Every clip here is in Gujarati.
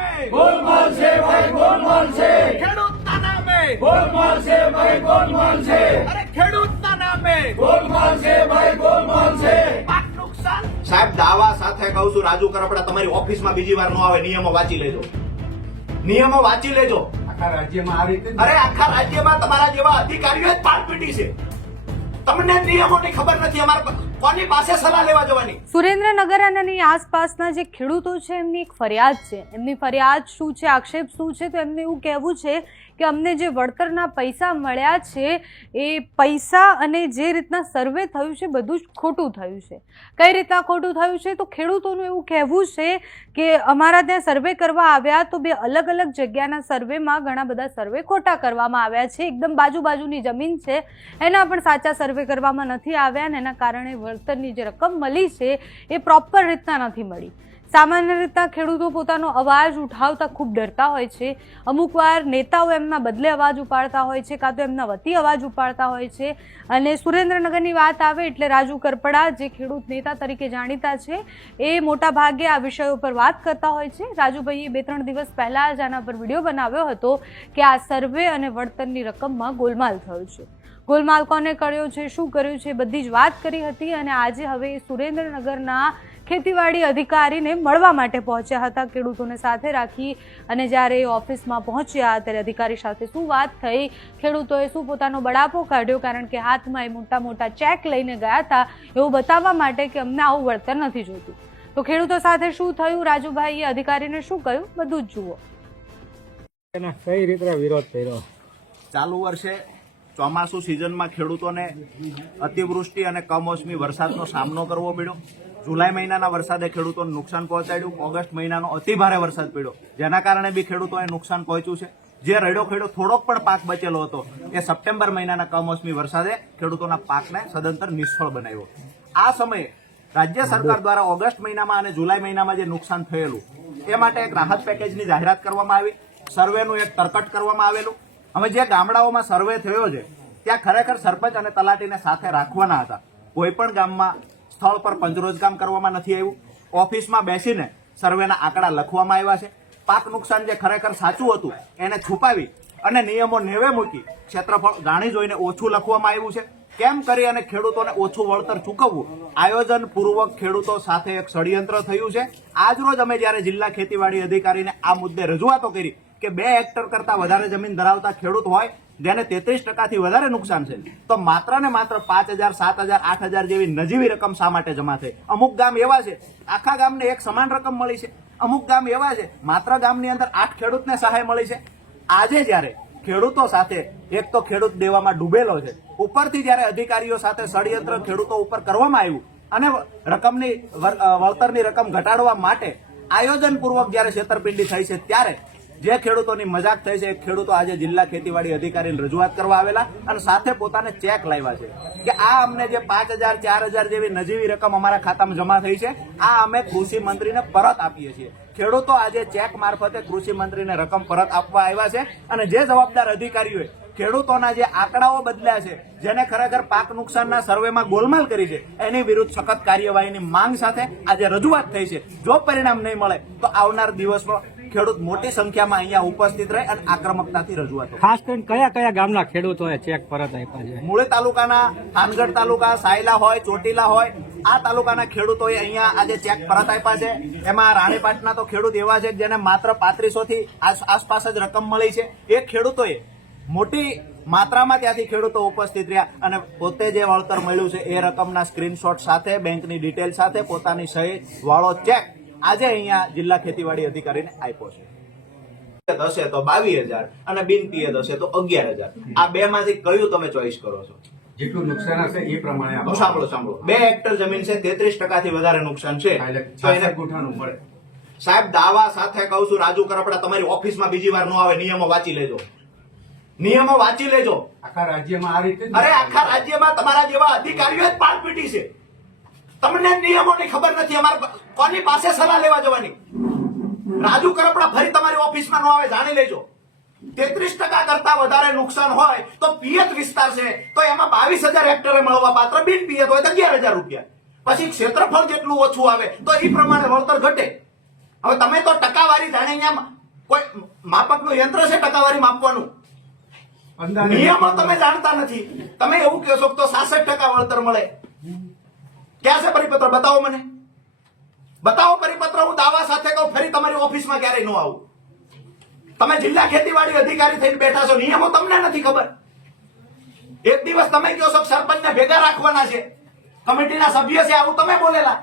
નામે ગોલમાલ છે ભાઈ, ગોલમાલ છે. ખેડૂતના નામે ગોલમાલ છે ભાઈ, ગોલમાલ છે. અરે ખેડૂતના નામે ગોલમાલ છે ભાઈ, ગોલમાલ છે. પાક નુકસાન સાહેબ દાવા સાથે કહું છું રાજુ કરપડા તમારી ઓફિસમાં બીજી વાર ન આવે. નિયમો વાંચી લેજો, નિયમો વાંચી લેજો. આખા રાજ્યમાં આ રીતે અરે આખા રાજ્યમાં તમારા જેવા અધિકારીઓ જ પાટપીટી છે. તમને નિયમોની ખબર નથી. અમારે કોની પાસે સલાહ લેવા જવાની? સુરેન્દ્રનગર અને એની આસપાસના જે ખેડૂતો છે એમની એક ફરિયાદ છે. એમની ફરિયાદ શું છે, આક્ષેપ શું છે, તો એમને એવું કહેવું છે કે અમને જે વળતરના પૈસા મળ્યા છે એ પૈસા અને જે રીતના સર્વે થયું છે બધું જ ખોટું થયું છે. કઈ રીતના ખોટું થયું છે તો ખેડૂતોનું એવું કહેવું છે કે અમારા ત્યાં સર્વે કરવા આવ્યા તો બે અલગ અલગ જગ્યાના સર્વેમાં ઘણા બધા સર્વે ખોટા કરવામાં આવ્યા છે. એકદમ બાજુની જમીન છે એના પણ સાચા સર્વે કરવામાં નથી આવ્યા અને એના કારણે વળતરની જે રકમ મળી છે એ પ્રોપર રીતના નથી મળી. સામાન્ય રીતના ખેડૂતો પોતાનો અવાજ ઉઠાવતા ખૂબ ડરતા હોય છે. અમુક વાર નેતાઓ એમના બદલે અવાજ ઉપાડતા હોય છે, કાં તો એમના વતી અવાજ ઉપાડતા હોય છે. અને સુરેન્દ્રનગરની વાત આવે એટલે રાજુ કરપડા જે ખેડૂત નેતા તરીકે જાણીતા છે એ મોટા ભાગે આ વિષયો પર વાત કરતા હોય છે. રાજુભાઈએ 2-3 દિવસ પહેલાં જ આના પર વિડીયો બનાવ્યો હતો કે આ સર્વે અને વળતરની રકમમાં ગોલમાલ થયો છે. ગોલમાલ કોને કર્યો છે, શું કર્યું છે, બધી જ વાત કરી હતી. અને આજે હવે સુરેન્દ્રનગરના ખેતીવાડી અધિકારીને મળવા માટે પહોંચ્યા હતા. ખેડૂતોને સાથે રાખી અને જ્યારે ઓફિસમાં પહોંચ્યા ત્યારે અધિકારી સાથે શું વાત થઈ, ખેડૂતોએ શું પોતાનો બળાપો કાઢ્યો, કારણ કે હાથમાં એ મોટા મોટા ચેક લઈને ગયા હતા એવું બતાવવા માટે કે અમને આવું વળતર નથી જોઈતું. તો ખેડૂતો સાથે શું થયું, રાજુભાઈએ અધિકારીને શું કહ્યું, બધું જ જુઓ. કઈ રીતે વિરોધ કર્યો? ચાલુ વર્ષે ચોમાસુ સિઝનમાં ખેડૂતોને અતિવૃષ્ટિ અને કમોસમી વરસાદનો સામનો કરવો પડ્યો. જુલાઈ મહિનાના વરસાદે ખેડૂતોને નુકસાન પહોંચાડ્યું. ઓગસ્ટ મહિનાનો અતિભારે વરસાદ પડ્યો જેના કારણે બી ખેડૂતોને નુકસાન પહોંચ્યું છે. જે રડ્યો ખેડો થોડોક પણ પાક બચેલો હતો એ સપ્ટેમ્બર મહિનાના કમોસમી વરસાદે ખેડૂતોના પાકને સદંતર નિષ્ફળ બનાવ્યો. આ સમયે રાજ્ય સરકાર દ્વારા ઓગસ્ટ મહિનામાં અને જુલાઈ મહિનામાં જે નુકસાન થયેલું એ માટે એક રાહત પેકેજની જાહેરાત કરવામાં આવી. સર્વેનું એક તરકટ કરવામાં આવેલું. હવે જે ગામડાઓમાં સર્વે થયો છે ત્યાં ખરેખર સરપંચ અને તલાટીને સાથે રાખવાના હતા. કોઈ પણ ગામમાં સ્થળ પર પંચરોજકામ કરવામાં નથી આવ્યું. ઓફિસમાં બેસીને સર્વેના આંકડા લખવામાં આવ્યા છે. પાક નુકસાન જે ખરેખર સાચું હતું એને છુપાવી અને નિયમો નેવે મૂકી ક્ષેત્રફળ જાણી જોઈને ઓછું લખવામાં આવ્યું છે. કેમ કરી અને ખેડૂતોને ઓછું વળતર ચૂકવવું આયોજન પૂર્વક ખેડૂતો સાથે એક ષડયંત્ર થયું છે. આજરોજ અમે જ્યારે જિલ્લા ખેતીવાડી અધિકારીને આ મુદ્દે રજૂઆતો કરી કે 2 હેક્ટર કરતા વધારે જમીન ધરાવતા ખેડૂત હોય જેને 33% વધારે નુકસાન છે તો માત્ર ને માત્ર 5,000, 7,000, 8,000 જેવી નજીવી રકમ શા માટે જમા થઈ? અમુક ગામ એવા છે આખા ગામને એક સમાન રકમ મળી છે. અમુક ગામ એવા છે માત્ર ગામની અંદર 8 ખેડૂતને સહાય મળી છે. આજે જ્યારે ખેડૂતો સાથે એક તો ખેડૂત દેવામાં ડૂબેલો છે, ઉપરથી જ્યારે અધિકારીઓ સાથે ષડયંત્ર ખેડૂતો ઉપર કરવામાં આવ્યું અને રકમની વળતરની રકમ ઘટાડવા માટે આયોજનપૂર્વક જ્યારે છેતરપિંડી થઈ છે ત્યારે જે ખેડૂતોની મજાક થઈ છે એ ખેડૂતો આજે જિલ્લા ખેતીવાડી અધિકારીને રજૂઆત કરવા આવેલા અને સાથે પોતાને ચેક લાવ્યા છે કે આ અમને જે 5,000, 4,000 જેવી નજીવી રકમ અમારા ખાતામાં જમા થઈ છે આ અમે કૃષિ મંત્રીને પરત આપીએ છીએ. ખેડૂતો આજે ચેક મારફતે કૃષિ મંત્રીને રકમ પરત આપવા આવ્યા છે અને જે જવાબદાર અધિકારીઓએ ખેડૂતોના જે આંકડાઓ બદલ્યા છે, જેને ખરેખર પાક નુકસાનના સર્વેમાં ગોલમાલ કરી છે, એની વિરુદ્ધ સખત કાર્યવાહીની માંગ સાથે આજે રજૂઆત થઈ છે. જો પરિણામ નહીં મળે તો આવનાર દિવસમાં ખેડૂત મોટી સંખ્યામાં અહીંયા ઉપસ્થિત રહે અને આક્રમકતાથી રજૂઆત. ખાસ કરીને કયા કયા ગામના ખેડૂતોએ ચેક પરત આપ્યા છે? મૂળી તાલુકાના, થાનગઢ તાલુકા, સાયલા હોય, ચોટીલા હોય, આ તાલુકાના ખેડૂતોએ અહીંયા આજે ચેક પરત આપ્યા છે. એમાં રાણીપાટના તો ખેડૂત એવા છે જેને માત્ર 3500 થી આસપાસ જ રકમ મળી છે. એ ખેડૂતોએ મોટી માત્રામાં ત્યાંથી ખેડૂતો ઉપસ્થિત રહ્યા અને પોતે જે વળતર મળ્યું છે એ રકમના સ્ક્રીનશોટ સાથે, બેંકની ડિટેલ સાથે, પોતાની સહી વાળો ચેક આજે અહીંયા જિલ્લા ખેતીવાડી અધિકારીને આપ્યો છે. હશે તો 22,000 અને બિનપિયત હશે તો 11,000. આ બે માંથી કયું તમે ચોઈસ કરો છો? જેટલું નુકસાન હશે એ પ્રમાણે તો સાંભળો 2 હેક્ટર જમીન છે, 33% થી વધારે નુકસાન છે તો એને ગુઠાનું મળે. સાહેબ દાવા સાથે કહું છું રાજુ કરપડા તમારી ઓફિસમાં બીજી વાર ન આવે. નિયમો વાંચી લેજો, નિયમો વાંચી લેજો. આખા રાજ્યમાં આ રીતે અરે આખા રાજ્યમાં તમારા જેવા અધિકારીઓ જ પાટપીટી છે. તમને નિયમોની ખબર નથી. અમારે કોની પાસે સલાહ લેવા જવાની? રાજુ કરપડા ફરી તમારી ઓફિસમાં ન આવે, જાણી લેજો. 33% કરતા વધારે નુકસાન હોય તો પિયત વિસ્તાર છે તો એમાં 22,000 હેક્ટરે મળવા પાત્ર, બિન પિયત હોય તો 11,000 રૂપિયા. પછી ક્ષેત્રફળ જેટલું ઓછું આવે તો એ પ્રમાણે વળતર ઘટે. હવે તમે તો ટકાવારી ટકાવારી જાણે અહીંયા કોઈ માપકનું યંત્ર છે ટકાવારી માપવાનું? અંદાજે નિયમો તમે જાણતા નથી. તમે એવું કહેશો કે તો 66% વળતર મળે. ક્યાં છે પરિપત્ર? બતાવો મને, બતાવો પરિપત્ર. હું દાવા સાથે કહું ફરી તમારી ઓફિસમાં ક્યારેય ન આવું. તમે જિલ્લા ખેતીવાડી અધિકારી થઈને બેઠા છો, નિયમો તમને નથી ખબર. એક દિવસ તમે કહો છો સરપંચને ભેગા રાખવાના છે, કમિટીના સભ્ય છે, આવું તમે બોલેલા.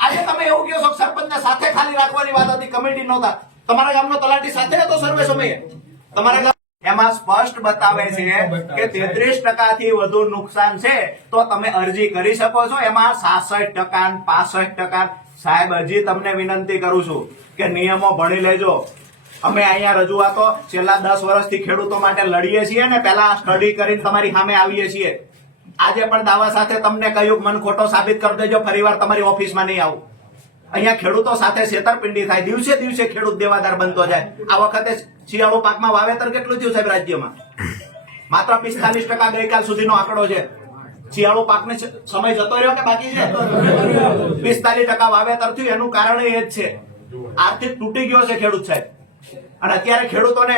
આજે તમે એવું કહો છો સરપંચને સાથે ખાલી રાખવાની વાત હતી, કમિટી નહોતા. તમારા ગામનો તલાટી સાથે હતો સર્વે સમયે. તમારા ગામ એમાં સ્પષ્ટ બતાવે છે કે 33% થી વધુ નુકસાન છે તો તમે અરજી કરી શકો છો. એમાં 66% 65%. સાહેબ, હજી તમને વિનંતી કરું છું કે નિયમો ભણી લેજો. અમે અહીંયા રજૂઆતો છેલ્લા 10 વર્ષથી ખેડૂતો માટે લડીએ છીએ ને પહેલા સ્ટડી કરીને તમારી સામે આવીએ છીએ. આજે પણ દાવા સાથે તમને કહ્યું મન ખોટો સાબિત કરી દેજો, ફરીવાર તમારી ઓફિસમાં નહીં આવું. અહીંયા ખેડૂતો સાથે છેતરપિંડી થાય, દિવસે દિવસે ખેડૂત દેવાદાર બનતો જાય. આ વખતે શિયાળુ પાકમાં વાવેતર કેટલું થયું સાહેબ રાજ્યમાં? માત્ર 45% ગઈકાલ સુધીનો આંકડો છે. શિયાળુ પાકને સમય જતો રહ્યો કે બાકી છે? 45% વાવેતર થયું. એનું કારણ એ જ છે આર્થિક તૂટી ગયો છે ખેડૂત સાહેબ. અને અત્યારે ખેડૂતોને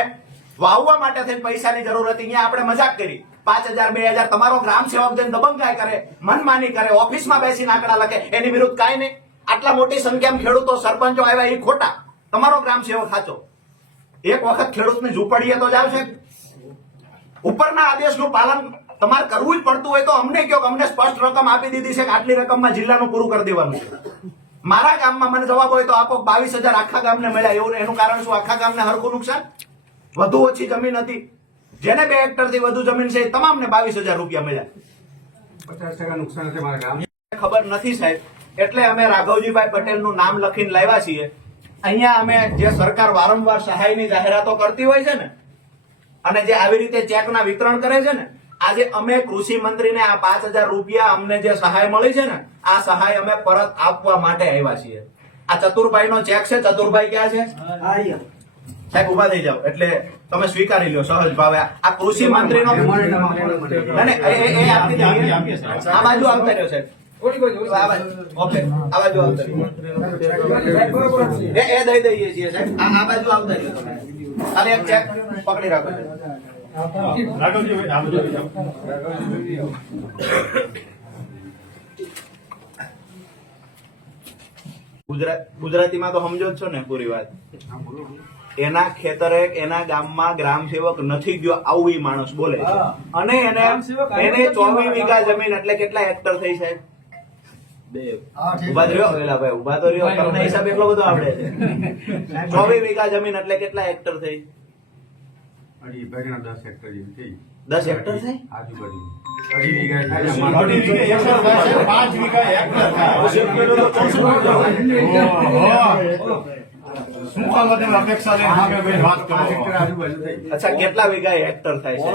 વાવવા માટે થઈને પૈસાની જરૂર હતી. અહીંયા આપણે મજાક કરી 5,000 2,000 તમારો ગ્રામ સેવક જઈને દબંગાઈ કરે, મનમાની કરે, ઓફિસમાં બેસીને આંકડા લખે, એની વિરુદ્ધ કાંઈ નહીં. આટલા મોટી સંખ્યામાં ખેડૂતો સરપંચો આવ્યા એ ખોટા, તમારો ગ્રામ સેવક સાચો. એક વખત ખેડૂતની ઝૂંપડીએ તો જાવ છે. ઉપરના આદેશનું પાલન તમારે કરવું જ પડતું હોય તો અમને કહો કે અમને સ્પષ્ટ રકમ આપી દીધી છે કે આટલી રકમમાં જિલ્લાનું પૂરું કરી દેવાનું છે. મારા ગામમાં મને જવાબ હોય તો આપો 22,000 આખા ગામને મળ્યા. એવું એનું કારણ શું? આખા ગામને હરખું નુકસાન? વધુ ઓછી જમીન હતી, જેને 2 હેક્ટરથી વધુ જમીન છે તમામને 22,000 રૂપિયા મળ્યા. 50% નુકસાન છે મારા ગામ. ખબર નથી સાહેબ, એટલે અમે રાઘવજીભાઈ પટેલનું નામ લખીને લાવ્યા છીએ. અહીંયા અમે જે સરકાર વારંવાર સહાયની જાહેરાતો કરતી હોય છે ને, અને જે આવી રીતે ચેકના વિતરણ કરે છે ને, આજે અમે કૃષિ મંત્રીને આ 5,000 રૂપિયા અમને જે સહાય મળી છે ને, આ સહાય અમે પરત આપવા માટે આવ્યા છીએ. આ ચતુરભાઈ નો ચેક છે. ચતુરભાઈ ક્યાં છે સાહેબ? ઉભા થઈ જાઓ એટલે તમે સ્વીકારી લો સહજ ભાવે. આ કૃષિ મંત્રીનો આ બાજુ આવતા રહ્યો સાહેબ. ઓકે, આ બાજુ આવતા એ દઈ દઈએ છીએ સાહેબ. આ બાજુ આવતા રહ્યો તમે. ખાલી એક ચેક પકડી રાખો. ગુજરાતીમાં તો સમજો જ છો ને પૂરી વાત. એના ખેતરે એના ગામમાં ગ્રામ સેવક નથી ગયો આવું ઈ માણસ બોલે છે. અને એને 24 વીઘા જમીન એટલે કેટલા હેક્ટર થઈ સાહેબ? ઉભા રહ્યો વેલા ભાઈ, ઉભા તો રહ્યો. તમને હિસાબ એટલો બધો આવડે છે? 24 વીઘા જમીન એટલે કેટલા હેક્ટર થઈ? 10 હેક્ટર જેવી થઈ. 10 હેક્ટર થઈ આજુબાજુ 2.5 વીઘા થાય. 5 વીઘા હેક્ટર આજુબાજુ થઈ. અચ્છા, કેટલા વીઘા હેક્ટર થાય છે?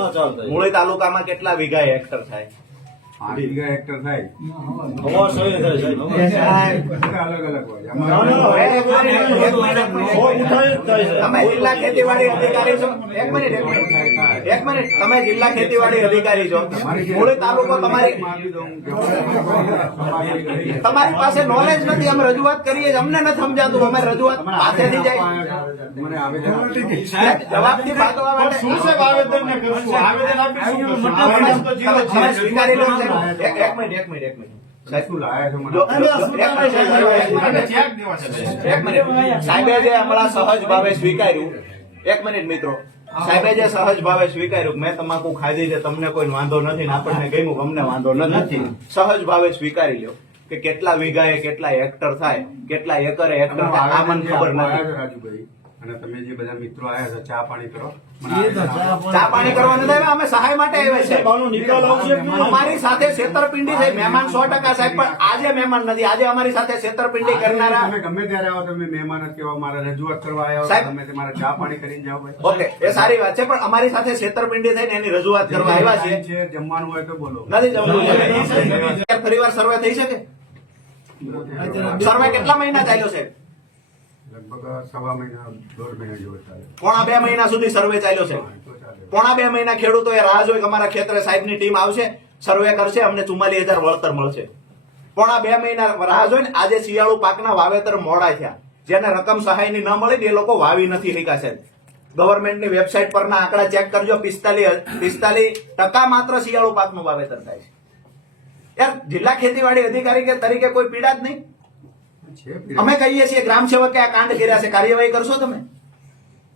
મૂળી તાલુકામાં કેટલા વીઘા હેક્ટર થાય? 5 વીઘા હેક્ટર થાય. અલગ અલગ હોય. તમે જિલ્લા ખેતીવાડી અધિકારી છો? એક મિનિટ. તમે જિલ્લા ખેતીવાડી અધિકારી છો, મૂળી તાલુકો તમારી પાસે નોલેજ નથી. અમે રજૂઆત કરીએ, અમને નથી સમજાતું. અમે રજૂઆત પાસેથી જાય મને આવેદન જવાબથી ભાગવા માટે શું છે આવેદન ને કરશું? આવેદન આપીશું તમે સ્વીકારી લો. એક મિનિટ શું લાયા છો મને? સાહેબે જે હમણાં સહજ ભાવે સ્વીકાર્યું, એક મિનિટ મિત્રો, સાહેબે જે સહજ ભાવે સ્વીકાર્યું મેં તમાકુ ખાધી છે, તમને કોઈ વાંધો નથી ને આપણને ગમ્યું, અમને વાંધો નથી. સહજ ભાવે સ્વીકારી લ્યો કે કેટલા વીઘાએ કેટલા હેક્ટર થાય, કેટલા એકરે હેક્ટર થાય, આ મને ખબર નથી. રાજુભાઈ અને તમે જે બધા મિત્રો આવ્યા છો, ચા પાણી કરો. ચા પાણી કરવા નથી આવ્યા, અમે સહાય માટે આવ્યા છે. અમારી સાથે છેતરપિંડી છે. મહેમાન 100% સાહેબ, પણ આજે મહેમાન નથી. આજે અમારી સાથે છેતરપિંડી કરનારા તમે ગમે ત્યારે આવો, તમે મહેમાન જ કેવા, મારે રજૂઆત કરવા આવ્યા સાહેબ. તમે તમારે ચા પાણી કરીને જાઓ ભાઈ. ઓકે, એ સારી વાત છે, પણ અમારી સાથે છેતરપિંડી થઈને એની રજૂઆત કરવા આવ્યા છે. જમવાનું હોય તો બોલો. નથી જમવું. ફરીવાર સર્વે થઈ શકે? સર્વે કેટલા મહિના ચાલ્યો છે? લગભગ 1.5 મહિના 1.5 મહિના જેવો ચાલે. પોણા 2 મહિના સુધી સર્વે ચાલ્યો છે. પોણા 2 મહિના ખેડૂતોએ રાહ જોઈ કે અમારા ખેતરે સાહેબની ટીમ આવશે, સર્વે કરશે, અમને 44,000 વળતર મળશે. પોણા 2 મહિના રાહ જોઈને આજે શિયાળુ પાકના વાવેતર મોડા થયા. જેને રકમ સહાયની ન મળી એ લોકો વાવી નથી શક્યા સાહેબ. ગવર્મેન્ટની વેબસાઇટ પરના આંકડા ચેક કરજો, 45% માત્ર શિયાળુ પાકનું વાવેતર થાય છે. યાર જિલ્લા ખેતીવાડી અધિકારી તરીકે કોઈ પીડા જ નહીં. છે અમે કહીએ છીએ ગ્રામ સેવકે આ કાંડ કર્યા છે, કાર્યવાહી કરશો તમે?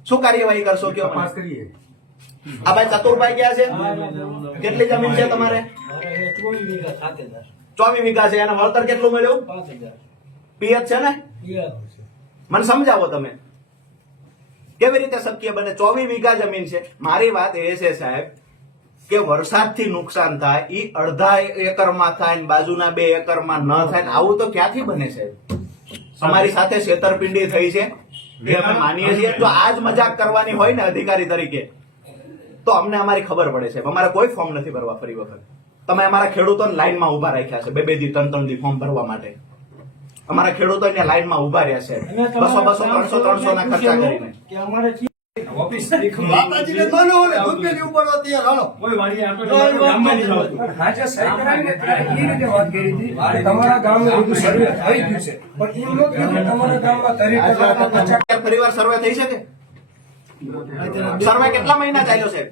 શું કાર્યવાહી કરશો કયો મને? તપાસ કરીએ. આ ભાઈ ચતુરભાઈ ક્યાં છે? કેટલી જમીન છે તમારે? 24 વીઘા છે. એને વળતર કેટલું મળ્યું? 5000 પિયત છે ને? મને સમજાવો તમે કેવી રીતે શક્ય બને? 24 વીઘા જમીન છે. મારી વાત એ છે સાહેબ કે વરસાદથી નુકસાન થાય ઈ અડધા એકરમાં થાય ને બાજુના 2 એકરમાં ન થાય ને આવું તો ક્યાંથી બને સાહેબ? અમારી સાથે છેતરપિંડી થઈ છે એ અમે માનીએ છીએ. જો આજ મજાક કરવાની હોય ને અધિકારી તરીકે તો અમને અમારી ખબર પડે છે. અમારે કોઈ ફોર્મ નથી ભરવા ફરી વખત. તમે અમારા ખેડૂતોને લાઈનમાં ઉભા રાખ્યા છે 2-2 દી 3-3 દી ફોર્મ ભરવા માટે. અમારા ખેડૂતો અહીંયા લાઈનમાં ઉભા રહ્યા છે 200-200 300 ના ખર્ચા કરીને. કે અમારે માતાજીને માનો ને દૂધ પેલી ઉપર તૈયાર હાલો. તમારા ગામનું બધું સર્વે થઈ ગયું છે પણ એવું ન કીધું તમારા ગામમાં દરેક ફરીવાર સર્વે થઈ શકે? સર્વે કેટલા મહિના ચાલ્યો છે?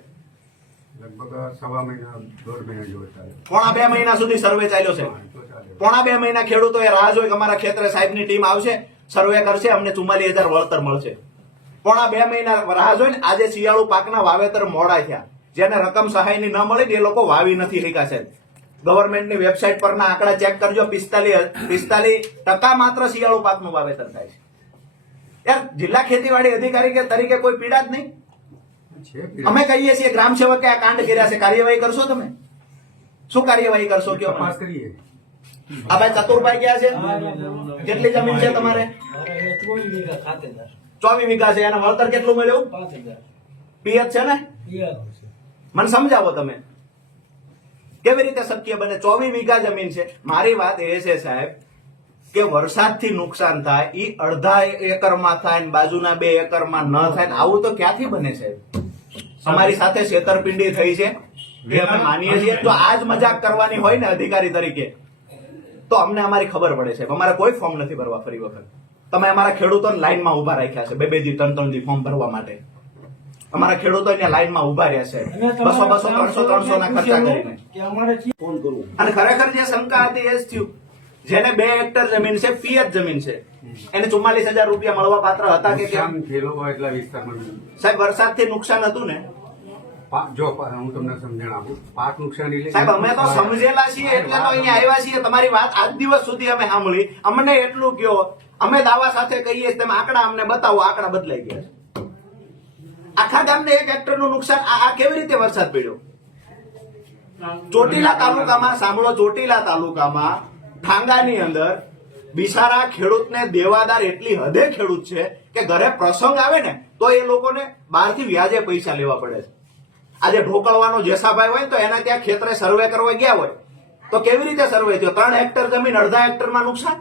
લગભગ સવા મહિના 1.5 મહિના જેવો ચાલે. પોણા 2 મહિના સુધી સર્વે ચાલ્યો છે. પોણા 2 મહિના ખેડૂતોએ રાહ જોઈ કે અમારા ખેતરે સાહેબની ટીમ આવશે, સર્વે કરશે, અમને 44,000 વળતર મળશે. પોણા 2 મહિના રાહ જોઈને આજે શિયાળુ પાકના વાવેતર મોડા થયા. જેને રકમ સહાયની ન મળી એ લોકો વાવી નથી શક્યા સાહેબ. ગવર્મેન્ટની વેબસાઇટ પરના આંકડા ચેક કરજો, 45% માત્ર શિયાળુ પાકનું વાવેતર થાય છે. યાર જિલ્લા ખેતીવાડી અધિકારી તરીકે કોઈ પીડા જ નહીં. છે અમે કહીએ છીએ ગ્રામ સેવકે આ કાંડ કર્યા છે, કાર્યવાહી કરશો તમે? શું કાર્યવાહી કરશો કયો મને? તપાસ કરીએ. આ ભાઈ ચતુરભાઈ ક્યાં છે? કેટલી જમીન છે તમારે? 24 વીઘા છે. એને વળતર કેટલું મળ્યું? 5000 પિયત છે ને? મને સમજાવો તમે કેવી રીતે શક્ય બને? 24 વીઘા જમીન છે. મારી વાત એ છે સાહેબ કે વરસાદથી નુકસાન થાય ઈ અડધા એકરમાં થાય ને બાજુના 2 એકરમાં ન થાય ને આવું તો ક્યાંથી બને સાહેબ? અમારી સાથે છેતરપિંડી થઈ છે એ અમે માનીએ છીએ. જો આજ મજાક કરવાની હોય ને અધિકારી તરીકે તો અમને અમારી ખબર પડે છે. અમારે કોઈ ફોર્મ નથી ભરવા ફરી વખત. તમે અમારા ખેડૂતોને લાઈનમાં ઉભા રાખ્યા છે 2-2 દી 3-3 દી ફોર્મ ભરવા માટે. અમારા ખેડૂતો અહીંયા લાઈનમાં ઉભા રહ્યા છે 200-200 300 ના ખર્ચા કરીને. કે અમારે અને ખરેખર જે શંકા હતી એ જ થયું. જેને 2 હેક્ટર જમીન છે, પિયત જમીન છે, એને 44,000 રૂપિયા મળવા પાત્ર હતા કે કેમ? નુકસાન થયેલો હોય એટલા વિસ્તારમાં સાહેબ વરસાદથી નુકસાન હતું ને જો હું તમને સમજણ આપું. પાક નુકસાની એટલે સાહેબ અમે તો સમજેલા છીએ એટલે તો અહીંયા આવ્યા છીએ. તમારી વાત આજ દિવસ સુધી અમે સાંભળી. અમને એટલું કયો, અમે દાવા સાથે કહીએ તમે આંકડા અમને બતાવો. આંકડા બદલાઈ ગયા છે. આખા ગામને 1 હેક્ટરનું નુકસાન. આ કેવી રીતે વરસાદ પડ્યો? ચોટીલા તાલુકામાં સાંભળો, ચોટીલા તાલુકામાં ઠાંગાની અંદર બિચારા ખેડૂતને દેવાદાર એટલી હદે ખેડૂત છે કે ઘરે પ્રસંગ આવે ને તો એ લોકોને બહારથી વ્યાજે પૈસા લેવા પડે છે. આજે ઢોકળવાનો જેસાભાઈ હોય તો એના ત્યાં ખેતરે સર્વે કરવા ગયા હોય તો કેવી રીતે સર્વે થયો? 3 હેક્ટર જમીન અડધા હેક્ટરમાં નુકસાન.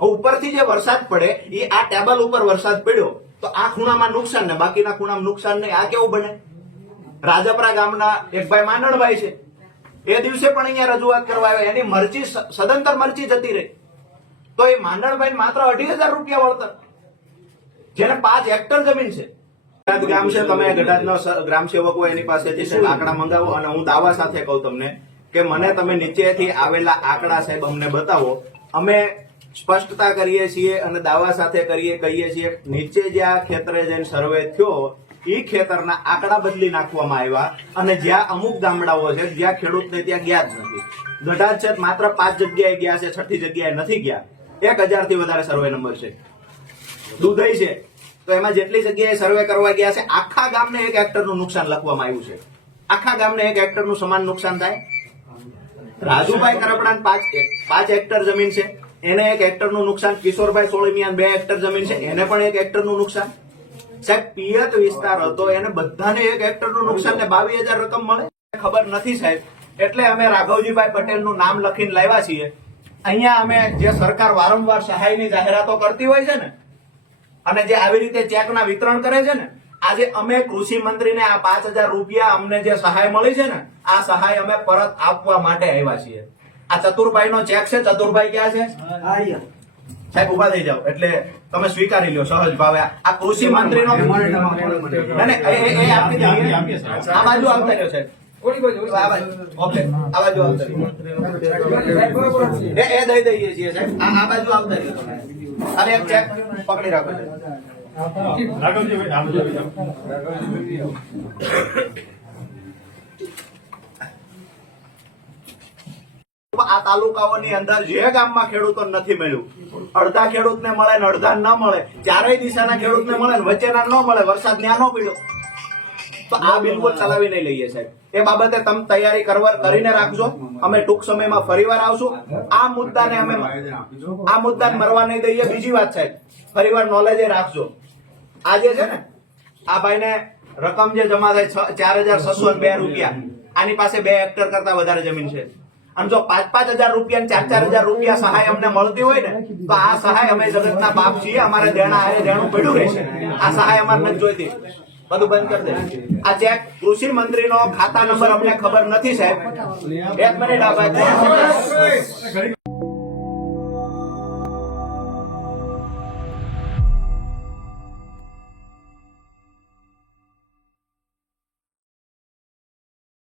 ઉપરથી જે વરસાદ પડે એ આ ટેબલ ઉપર વરસાદ પડ્યો તો આ ખૂણામાં નુકસાન ને બાકીના ખૂણામાં નુકસાન નહીં. આ કેવું બને? રાજપરા ગામના એક ભાઈ માંડણભાઈ છે, એ દિવસે પણ અહીંયા રજૂઆત કરવા આવ્યા. એની મરચી સદંતર મરચી જતી રહી તો એ માંડણભાઈ માત્ર 2,500 રૂપિયા વળતર, જેને 5 હેક્ટર જમીન છે. ગઢાદ ગામ છે, તમે ગઢાદના ગ્રામ સેવકો એની પાસેથી આંકડા મંગાવો અને હું દાવા સાથે કહું તમને કે મને તમે નીચેથી આવેલા આંકડા સાહેબ અમને બતાવો. અમે સ્પષ્ટતા કરીએ છીએ અને દાવા સાથે કહીએ છીએ નીચે જે આ ખેતરે જઈને સર્વે થયો એ ખેતરના આંકડા બદલી નાખવામાં આવ્યા અને જ્યાં અમુક ગામડાઓ છે જ્યાં ખેડૂતને ત્યાં ગયા જ નથી. ગઢાદ છે માત્ર 5 જગ્યાએ ગયા છે, 6ઠી જગ્યાએ નથી ગયા. 1,000 થી વધારે સર્વે નંબર છે. દુધઈ છે તો એમાં જેટલી જગ્યાએ સર્વે કરવા ગયા છે આખા ગામને 1 હેક્ટરનું નુકસાન લખવામાં આવ્યું છે. આખા ગામને 1 હેક્ટરનું સમાન નુકસાન થાય. રાજુભાઈ કરપડાને 5 હેક્ટર જમીન છે, એને 1 હેક્ટરનું નુકસાન. કિશોરભાઈ સોળમિયાન 2 હેક્ટર જમીન છે, એને પણ 1 હેક્ટરનું નુકસાન. સાહેબ પિયત વિસ્તાર હતો એને બધાને 1 હેક્ટરનું નુકસાન ને 22,000 રકમ મળે. ખબર નથી સાહેબ, એટલે અમે રાઘવજીભાઈ પટેલનું નામ લખીને લાવ્યા છીએ. અહીંયા અમે જે સરકાર વારંવાર સહાયની જાહેરાતો કરતી હોય છે ને અને જે આવી રીતે ચેકના વિતરણ કરે છે ને, આજે અમે કૃષિ મંત્રીને આ 5,000 રૂપિયા અમને જે સહાય મળી છે ને આ સહાય અમે પરત આપવા માટે આવ્યા છીએ. આ ચતુરભાઈ નો ચેક છે. ચતુરભાઈ ક્યાં છે? સાહેબ ઉભા થઈ જાઓ એટલે તમે સ્વીકારી લ્યો સહજ ભાવે આ કૃષિ મંત્રીનો ના, એ આપી દઈએ. આ બાજુ આવતા રહ્યો સાહેબ. થોડી બાજુ. આ બાજુ. ઓકે આ બાજુ આવતા રહ્યો. એ દઈ દઈએ છીએ સાહેબ. આ બાજુ આવતા રહ્યો તમે. અને એક ચેક પકડી રાખો સાહેબ. આ તાલુકાઓની અંદર જે ગામમાં ખેડૂતો નથી મળ્યું, અડધા ખેડૂતને મળે ને અડધા ન મળે, ચારેય દિશાના ખેડૂતને મળે ને વચ્ચેના ન મળે, વરસાદ ત્યાં ન પડ્યો, તો આ બિલકુલ ચલાવી નહીં લઈએ સાહેબ. એ બાબતે તમે તૈયારી કરીને રાખજો. અમે ટૂંક સમયમાં ફરીવાર આવશું. આ મુદ્દાને મરવા નહીં દઈએ. બીજી વાત સાહેબ, ફરીવાર નોલેજ રાખજો. આ જે છે ને આ ભાઈને રકમ જે જમા થાય 4,602 રૂપિયા, આની પાસે 2 હેક્ટર કરતા વધારે જમીન છે. અને જો 5,000 રૂપિયા 4,000 રૂપિયા સહાય અમને મળતી હોય ને તો આ સહાય અમે જગતના બાપ છીએ, અમારે દેણું પડ્યું રહેશે. આ સહાય અમારે નથી જોઈતી. બધું બંધ કરી દે. આ ચેક કૃષિ મંત્રીનો ખાતા નંબર અમને ખબર નથી સાહેબ. એક મિનિટ આ ભાઈ